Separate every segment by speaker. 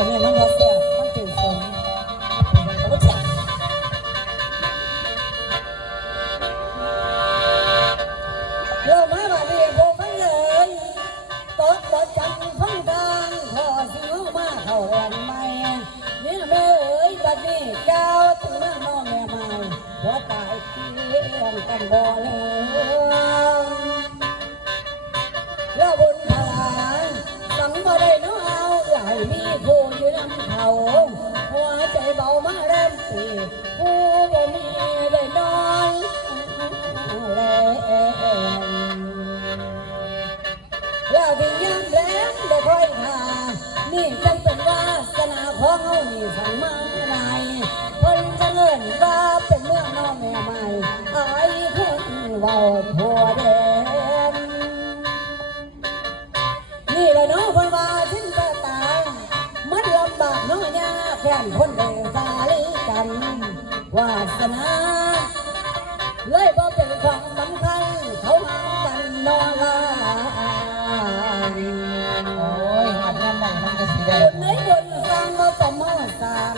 Speaker 1: ตัวนี้มันบ่เสียมันถึงฝนเอาบ่จักเรามาบัดนี้บ่ฟังเลยตกบ่จังฟังทางพอสิเอมาเข้าอันใหม่นี่แม่เอ้ยบัดนี้เจ้าถึงเมืองน้องแม่ใหม่หัวตายเที่ยงกันบ่เลยแล้วบนผาสังบ่ได้น้อเอาไหลมีผู้อยู่นำ เขาหัวใจเบามาเริ่มปีผู้บ่มีได้นอนแล้วที่ยามแรงได้ค่อยทานี่จังเป็นวาสนาของเฮานี่สั่งมาในเพิ่นจะเงินว่าเป็นเมืองน้องแม่ใหม่อายคนเว้าทั่วแด สนาเลยบ่เป็นของสำคัญเขาหากันนอลา
Speaker 2: โอ้ยหัดงานใหม่มันก็สิได้
Speaker 1: บุญไหนบุญสร้างมาสมมาสร้าง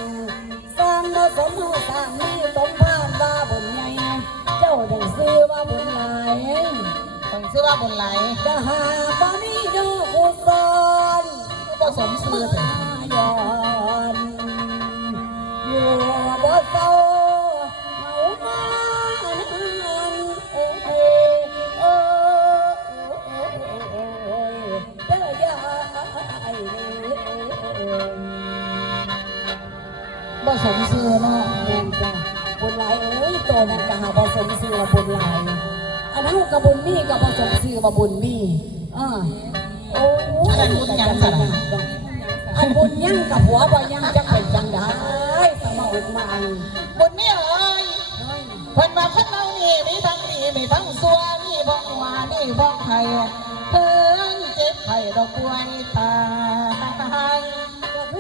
Speaker 1: สร้างมาสมมาสร้างมีสมพานว่าบุญใหญ่เจ้าได้ซื้อว่าบุญหลาย
Speaker 2: คนชื่อว่าบุญไหล
Speaker 1: จะหาบ่มีดอกกุศล
Speaker 2: ก็สมชื่อเถอ
Speaker 1: บ่
Speaker 2: สมชื่อเนาะ
Speaker 1: แม่นจ้ะบุญหลายเอ้ยตัวนั้นก็หาบ่สมชื่อว่าบุญหลายอันนั้นก็บุญมีก็บ่สมชื่อว่าบุญมีอ่าโอ้ยอันบุญยังกับหัวบ่ยังจะเป็นจังได้สมองมัน
Speaker 2: บุญนี่เอ้ยเพิ่นว่าคนเรานี่มีทั้งดีมีทั้งซัวมีบ่หวานนี่บ่ไห้เพิ่นเจ็บไข้ดอกป่วยตาย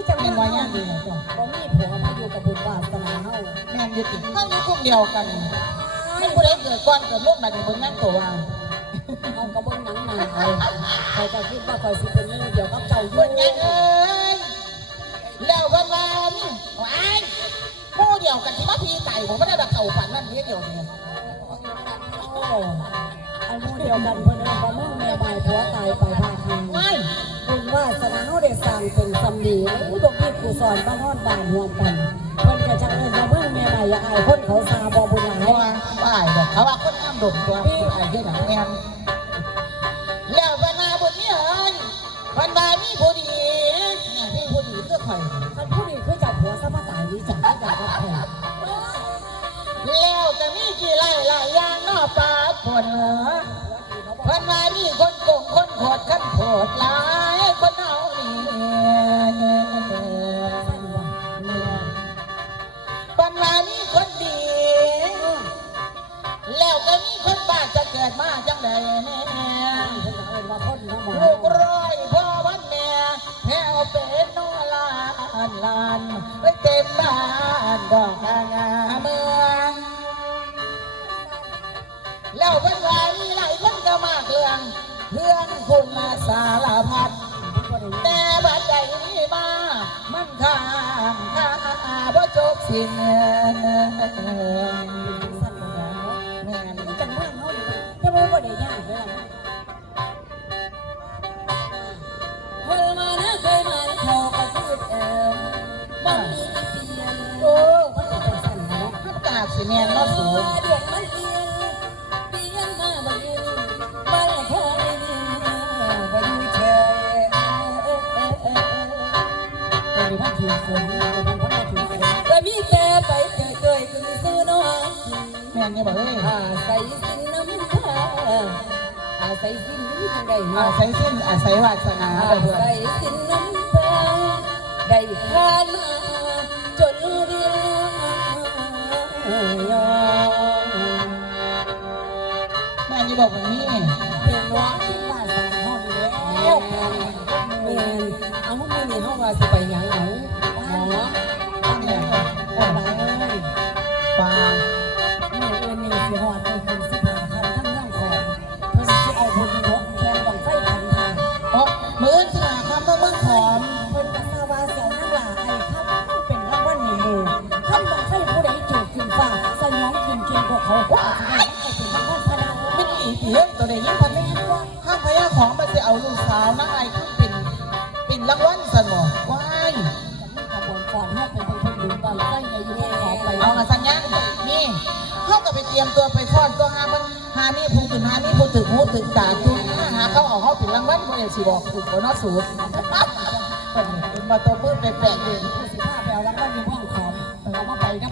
Speaker 1: คือจังว่ายังดีจ้ะบ่มีผัวมาอยู่กับบุญวาสนาเฮา
Speaker 2: แม่นอยู่ติเฮาอยู่กลุ่มเดียวกันมันผู้ใดเกิดก่อนเกิดลูกมานี่เบิ่งนั่นตัวว่า
Speaker 1: เฮาก็เบิ่งหนังหนาเอาใครจะคิดว่าคอยสิเป็นมือเดียวกับเจ้าอ
Speaker 2: เบิ่
Speaker 1: ยู่
Speaker 2: งยังเอ้ยแล้วเพิ่นว่านี่ว้ายหมู่เดียวกันที่มาพี่ไตผมบ่ได้ว่าเข้าฝันนั่นเดียวนี่
Speaker 1: โอ้อันหมู่เดียวกันเพิ่นว่าบ่มึงแม่ใหางเป็นสำนีอุดมมีกุศลบ้านฮอดบ้านรวมกันเพิ่นก็จังเอิ้นว่ามึงแม่ใหม่อย่าอายคนเขาซาบ่บุญหลาย
Speaker 2: เพราะว่าป้ายแบบเขาว่าคนน้ำดมตัวพี่ไอ้เหี้ยหนังแมนแล้วพนาบุญนี่เอ้ยพันบามีผู้ดีเนี่ยพี่ผู้ดีก็ข่อย
Speaker 1: ท่านผู้นี้คือเจับหัวสมาตายนี้จังที่แบบว่าแผ่
Speaker 2: แล้วจะมีกี่ไร่หลายอย่างเนอป่าผลเหรอพันบามีคนโกงคนโหดขันโหดหลายคนเอานี่ ลูกร้อยพ่อวันแม่แถวเป็นโนลานลานไว้เต็มบ้านดอกนางาเมืองแล้วเพิ่นว่ามีหลายคนก็มาเกลืองเพื่อนคุณมาสารพัดแต่บัดใดนี้มามันข้างข้าบ่จบสิ้นแม่นมัน ก็มี
Speaker 1: แต่ไปเกยๆคือซื้อน้อง
Speaker 2: แม่นนี่บอกเอ้ย
Speaker 1: อาศัยสินน้ำตาอาศัยสินทางใด
Speaker 2: อา
Speaker 1: มา
Speaker 2: ศัยสิ้นอาศัยวาสนา
Speaker 1: อา
Speaker 2: เดือน
Speaker 1: ศัยสินน้ำตาได้ผ่านมาจนเรียนยอม
Speaker 2: แม่นี่บอกว่านี่
Speaker 1: เป็นว่าาห้องมือนี่ห้องว่าจะไปหยังเอาหมอ
Speaker 2: เนี่ย
Speaker 1: โอ้ย
Speaker 2: ป
Speaker 1: เมื่อเอิญนี่สิหอดไป็นสิบหาคันทั้งเรื่งของเพิ่นสิเอาบุญนกแกงบังไฟขันทาง
Speaker 2: เพรามือสนาครับต้งเบิ่งหอม
Speaker 1: เพิ่นกับสาวาเสียวนั่หลาไอ้ครัเป็นรางวัลแห่งหมู่ท่านบังไฟผู้ใดจูบขึ้ฟ้าสยองขึ้เกียงกวเขาว้าเป็นรงวัลพระดาไม่ด
Speaker 2: ีเพี้ยตัวใดยิ่งพันแม่นกว่าข้างพญาของมันจะเอาลูกสาวนั่งไอ้รับ รางวัลสนอว้าย
Speaker 1: ขบวนก่อนให้เป็นคนดื่มตอนใกล้ในยุโรปขอไป
Speaker 2: เอาละสัญญาณนี่เขาก็ไปเตรียมตัวไปคลอดตัวหามันหานี่ผู้ถึงหานี่ผู้ถึงหูถึงตาทุกหาเขาเอาเขาปิ่นรางวัลบ่ได้สิบอกถูกบ่เนาะสูตรเป็นมาตัวมืดแปลกๆอยู่
Speaker 1: ผู้สิบห้าแปลแล้วก็มีห้องของเอามาไปนับกัน